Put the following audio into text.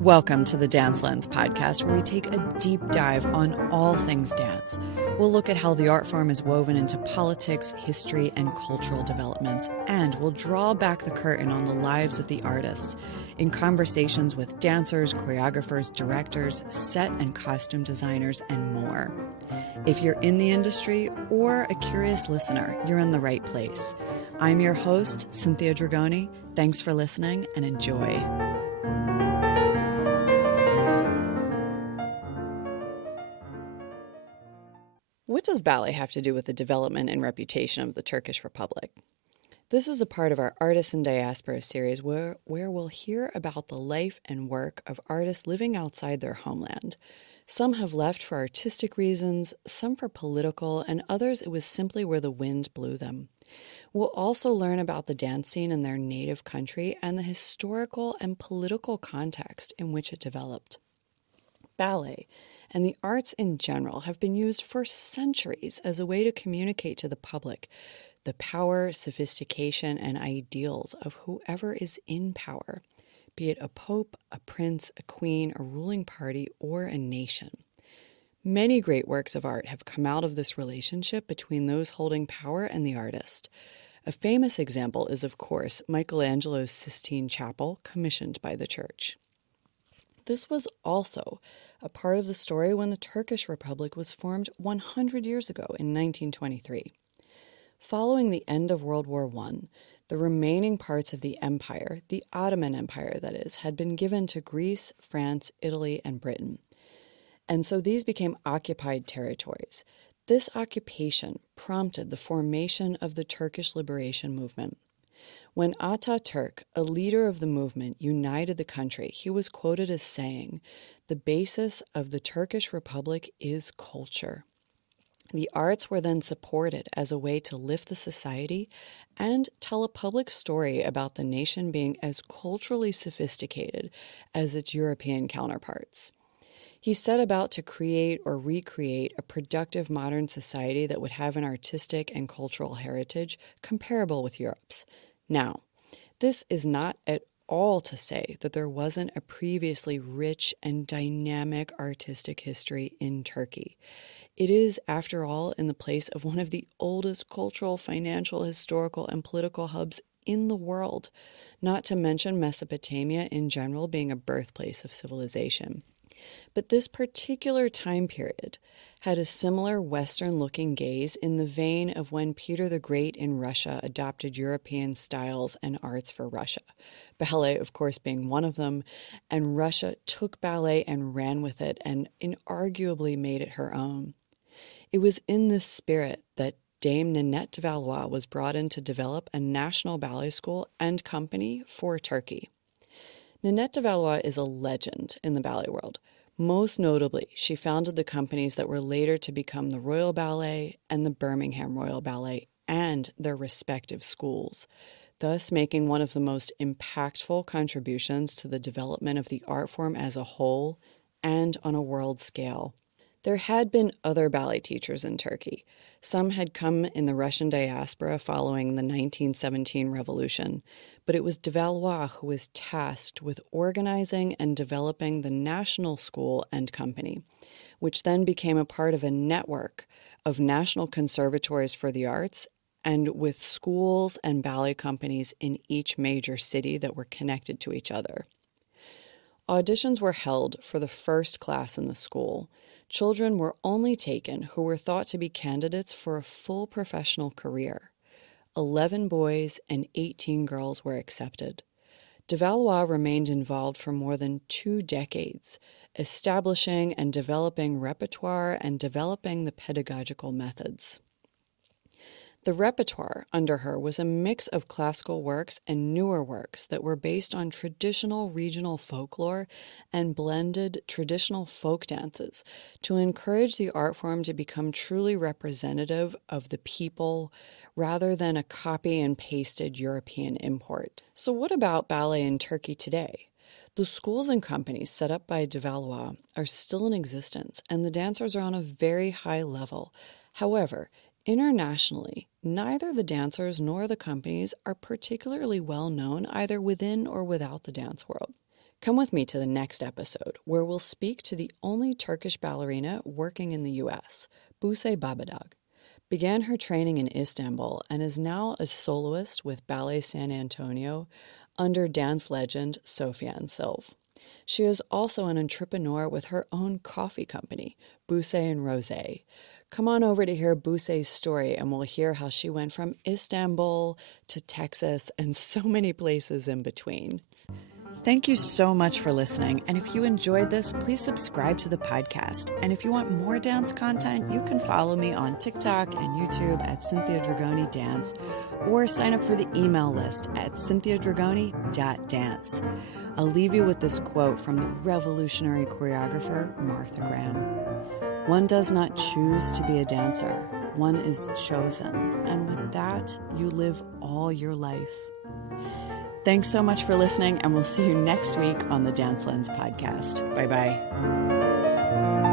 Welcome to the Dance Lens podcast, where we take a deep dive on all things dance. We'll look at how the art form is woven into politics, history, and cultural developments, and we'll draw back the curtain on the lives of the artists in conversations with dancers, choreographers, directors, set and costume designers, and more. If you're in the industry or a curious listener, you're in the right place. I'm your host, Cynthia Dragoni. Thanks for listening and enjoy. What does ballet have to do with the development and reputation of the Turkish Republic? This is a part of our Artists in Diaspora series where we'll hear about the life and work of artists living outside their homeland. Some have left for artistic reasons, some for political, and others it was simply where the wind blew them. We'll also learn about the dance scene in their native country and the historical and political context in which it developed. Ballet and the arts in general have been used for centuries as a way to communicate to the public the power, sophistication, and ideals of whoever is in power, be it a pope, a prince, a queen, a ruling party, or a nation. Many great works of art have come out of this relationship between those holding power and the artist. A famous example is, of course, Michelangelo's Sistine Chapel, commissioned by the church. This was also a part of the story when the Turkish Republic was formed 100 years ago in 1923. Following the end of World War I, the remaining parts of the empire, the Ottoman Empire that is, had been given to Greece, France, Italy, and Britain. And so these became occupied territories. This occupation prompted the formation of the Turkish liberation movement. When Ataturk, a leader of the movement, united the country, he was quoted as saying, "The basis of the Turkish Republic is culture." The arts were then supported as a way to lift the society and tell a public story about the nation being as culturally sophisticated as its European counterparts. He set about to create or recreate a productive modern society that would have an artistic and cultural heritage comparable with Europe's. Now, this is not at all to say that there wasn't a previously rich and dynamic artistic history in Turkey. It is, after all, in the place of one of the oldest cultural, financial, historical, and political hubs in the world, not to mention Mesopotamia in general being a birthplace of civilization. But this particular time period had a similar Western-looking gaze in the vein of when Peter the Great in Russia adopted European styles and arts for Russia. Ballet, of course, being one of them, and Russia took ballet and ran with it and inarguably made it her own. It was in this spirit that Dame Ninette de Valois was brought in to develop a national ballet school and company for Turkey. Ninette de Valois is a legend in the ballet world. Most notably, she founded the companies that were later to become the Royal Ballet and the Birmingham Royal Ballet and their respective schools, thus making one of the most impactful contributions to the development of the art form as a whole and on a world scale. There had been other ballet teachers in Turkey. Some had come in the Russian diaspora following the 1917 revolution, but it was de Valois who was tasked with organizing and developing the national school and company, which then became a part of a network of national conservatories for the arts and with schools and ballet companies in each major city that were connected to each other. Auditions were held for the first class in the school. Children were only taken who were thought to be candidates for a full professional career. 11 boys and 18 girls were accepted. De Valois remained involved for more than 2 decades, establishing and developing repertoire and developing the pedagogical methods. The repertoire under her was a mix of classical works and newer works that were based on traditional regional folklore and blended traditional folk dances to encourage the art form to become truly representative of the people rather than a copy and pasted European import. So what about ballet in Turkey today? The schools and companies set up by de Valois are still in existence, and the dancers are on a very high level. However, internationally, neither the dancers nor the companies are particularly well known either within or without the dance world. Come with me to the next episode, where we'll speak to the only Turkish ballerina working in the U.S., Buse Babadag. Began her training in Istanbul and is now a soloist with Ballet San Antonio under dance legend Sofiane Silv. She is also an entrepreneur with her own coffee company, Buse and Rosé. Come on over to hear Buse's story, and we'll hear how she went from Istanbul to Texas and so many places in between. Thank you so much for listening, and if you enjoyed this, please subscribe to the podcast. And if you want more dance content, you can follow me on TikTok and YouTube at Cynthia Dragoni Dance, or sign up for the email list at cynthiadragoni.dance. I'll leave you with this quote from the revolutionary choreographer Martha Graham. "One does not choose to be a dancer, one is chosen, and with that, you live all your life." Thanks so much for listening, and we'll see you next week on the Dance Lens podcast. Bye-bye.